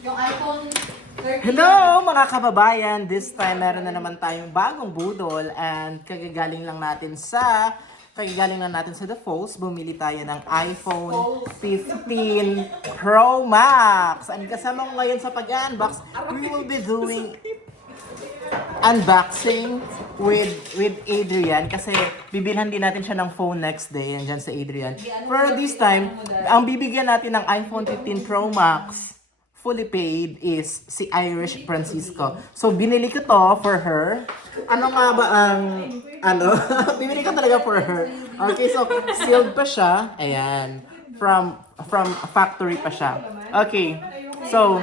Yung iPhone 13. Hello mga kababayan! This time meron na naman tayong bagong budol and kagagaling lang natin sa The Falls. Bumili tayo ng iPhone 15 Pro Max. And kasama ko ngayon sa pag-unbox, we will be doing unboxing with Adrian kasi bibilhan din natin siya ng phone next day. Andyan sa Adrian. Pero this time, ang bibigyan natin ng iPhone 15 Pro Max fully paid is si Irish Francisco. So, binili ko to for her. Ano nga ba ang, binili ko talaga for her. Okay, so, sealed pa siya. Ayan. From factory pa siya. Okay. So,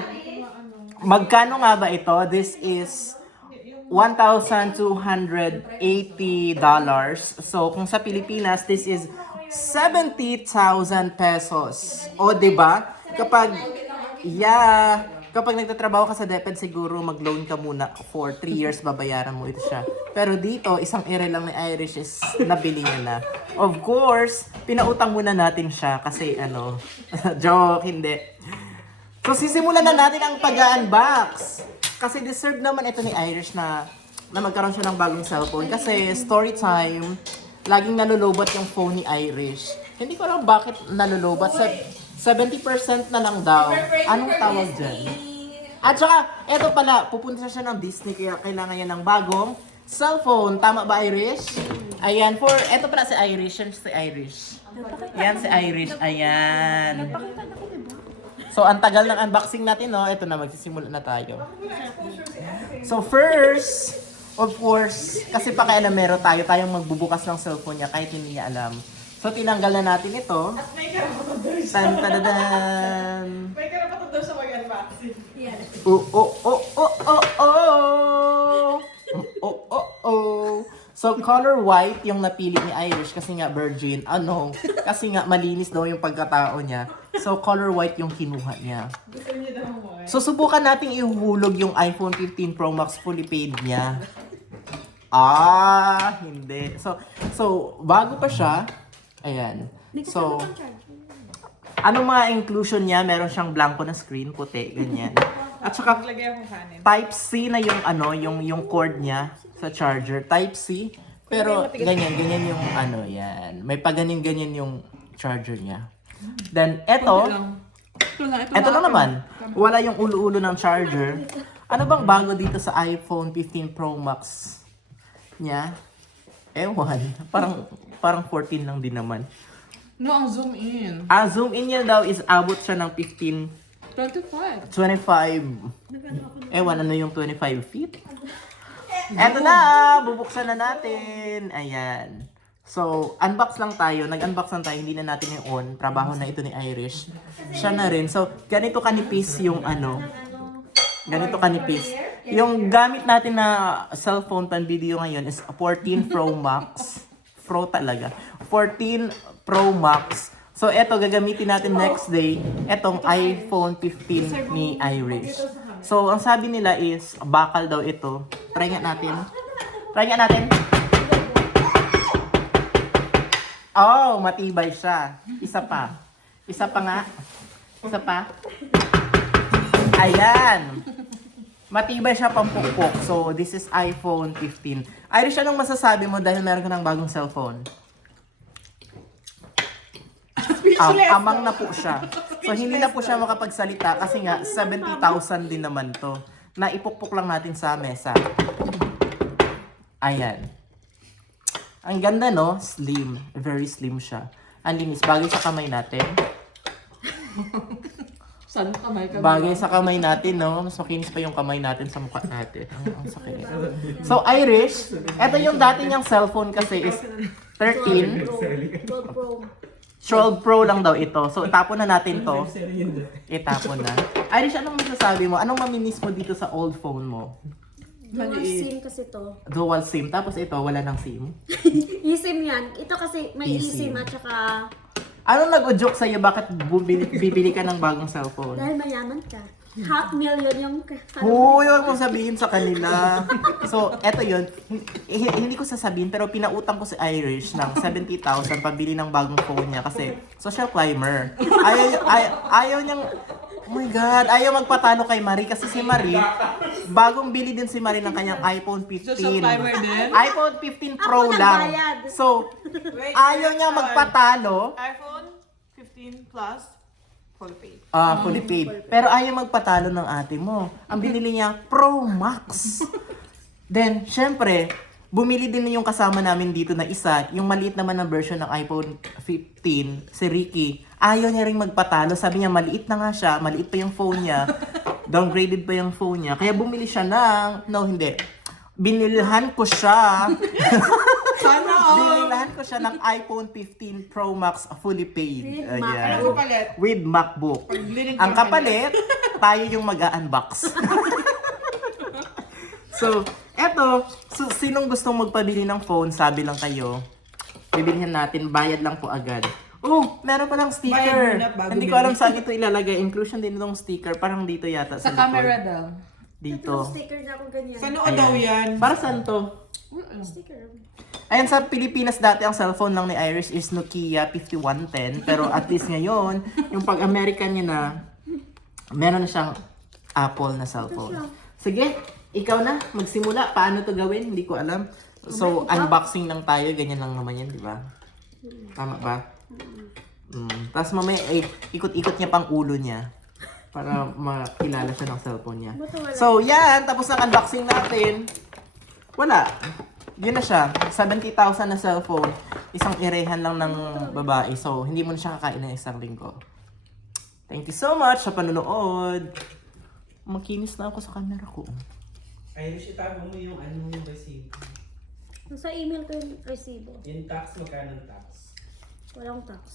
magkano nga ba ito? This is $1,280. So, kung sa Pilipinas, this is 70,000 pesos. O, diba? Kapag nagtatrabaho ka sa DepEd, siguro mag-loan ka muna for 3 years, babayaran mo ito siya. Pero dito, isang ere lang ni Irish is nabili niya na. Of course, pinautang muna natin siya kasi joke, hindi. So sisimulan na natin ang pag-unbox. Kasi deserve naman ito ni Irish na magkaroon siya ng bagong cellphone. Kasi story time, laging nalulobot yung phone ni Irish. Hindi ko alam bakit nalulobot. 70% na lang daw. Anong tawag dyan? At saka, eto pala, pupunta siya ng Disney kaya kailangan niya ng bagong cellphone. Tama ba, Irish? Ayan, eto pala si Irish. Yan si Irish. Yan si Irish. Ayan. So, ang tagal ng unboxing natin, no? Eto na, magsisimula na tayo. So, first, of course, kasi pakialamero tayong magbubukas ng cellphone niya kahit hindi niya alam. So, tinanggal na natin ito. At may karapatan daw siya. Tan-tadadan! May karapatan daw siya mag-unboxing. So, color white yung napili ni Irish kasi nga virgin. Kasi nga malinis daw yung pagkatao niya. So, color white yung kinuha niya. Gusto niya daw mo eh. So, subukan nating ihulog yung iPhone 15 Pro Max fully paid niya. Hindi. So, bago pa siya, ayan. So, anong mga inclusion niya? Meron siyang blanco na screen, puti, ganyan. At saka, Maglagay akong kanin. Type-C na yung cord niya sa charger. Type-C. Pero, ganyan yung yan. May pa-ganyan yung charger niya. Then, eto lang naman. Wala yung ulo-ulo ng charger. Ano bang bago dito sa iPhone 15 Pro Max niya? Ewan. Parang 14 lang din naman. No, ang zoom in. Zoom in niya daw is abot siya ng 25. 25. Ewan, ano yung 25 feet? Eto na! Bubuksan na natin. Ayan. So, unbox lang tayo. Nag-unbox lang tayo. Hindi na natin yung on. Trabaho na ito ni Irish. Siya na rin. So, ganito kanipis yung ganito kanipis. Yung gamit natin na cellphone pan-video ngayon is 14 Pro Max. Pro talaga. 14 Pro Max. So, eto gagamitin natin next day. Etong iPhone 15 ni Irish. So, ang sabi nila is, bakal daw ito. Try nga natin. Oh, matibay siya. Isa pa nga. Isa pa. Ayan. Matibay siya pampukpok. So, this is iPhone 15. Irish, anong masasabi mo dahil meron ka ng bagong cellphone? Amang na po siya. So, hindi na po siya makapagsalita kasi nga 70,000 din naman to. Na ipukpok lang natin sa mesa. Ayan. Ang ganda, no? Slim. Very slim siya. Ang linis. Bagay sa kamay natin. Saan kamay ka? Bagay sa kamay natin, no? Mas makinis pa yung kamay natin sa mukha natin. Ang sakit. So, Irish, eto yung dati niyang cellphone kasi is 13. 12 Pro lang daw ito. So, itapon na natin to. Itapon na. Irish, anong masasabi mo? Anong maminis mo dito sa old phone mo? Dual SIM kasi to. Dual SIM. Tapos ito, wala ng SIM. eSIM yan. Ito kasi may eSIM. eSIM at saka Anong nag-joke sa'yo? Bakit bibili ka ng bagong cellphone? dahil mayaman ka. $500,000 yung Huy, huwag mong sabihin sa kanila. So, eto yun. Hindi ko sasabihin, pero pinautang ko si Irish ng 70,000 pabili ng bagong phone niya kasi social climber. Ayaw niyang Oh my God, ayaw magpatalo kay Marie kasi si Marie, bagong bili din si Marie ng kanyang iPhone 15. So, subscriber din? iPhone 15 Pro Ako lang. nagbayad. So, Wait, ayaw niya magpatalo. iPhone 15 Plus, full pay. Fully paid. Pero ayaw magpatalo ng ate mo. Ang binili niya, Pro Max. Then, syempre, bumili din yung kasama namin dito na isa, yung maliit naman na version ng iPhone 15, si Ricky. Ayaw niya rin magpatalo. Sabi niya, maliit na nga siya, maliit pa yung phone niya. Downgraded pa yung phone niya. Kaya bumili siya ng, no, hindi. Binilhan ko siya. Sana all! Binilhan ko siya ng iPhone 15 Pro Max fully paid. With Mac. Ayan. Ano kapalit? With MacBook. Pagliling Ang ko kapalit, tayo yung mag-unbox. So, eto, sinong gustong magpabili ng phone, sabi lang kayo, bibilihan natin, bayad lang po agad. Oh, meron palang Bayad sticker. muna bago Hindi ko bilhin. alam saan ito ilalagay. Inclusion din itong sticker. Parang dito yata Sa likod. camera daw. Dito. Sticker na ako ganyan. Sa noo daw yan. Para saan to? Sticker. Ayan, sa Pilipinas dati ang cellphone lang ni Irish is Nokia 5110. Pero at least ngayon, yung pag-American niya na, meron na siyang Apple na cellphone. Sige, ikaw na, magsimula. Paano to gawin? Hindi ko alam. So, unboxing lang tayo. Ganyan lang naman yan, di ba? Tama ba? Tapos mamaya, ikot-ikot niya pang ulo niya para makilala siya ng cellphone niya. So, yan. Tapos ang unboxing natin. Wala. Yun na siya. 70,000 na cellphone. Isang irehan lang ng babae. So, hindi mo na siya kakain ng isang linggo. Thank you so much sa panonood. Makinis na ako sa camera ko. Irish, itago mo yung ano yung resibo. Sa email ko yung resibo. Yung tax, magkano ang tax? Walang tax.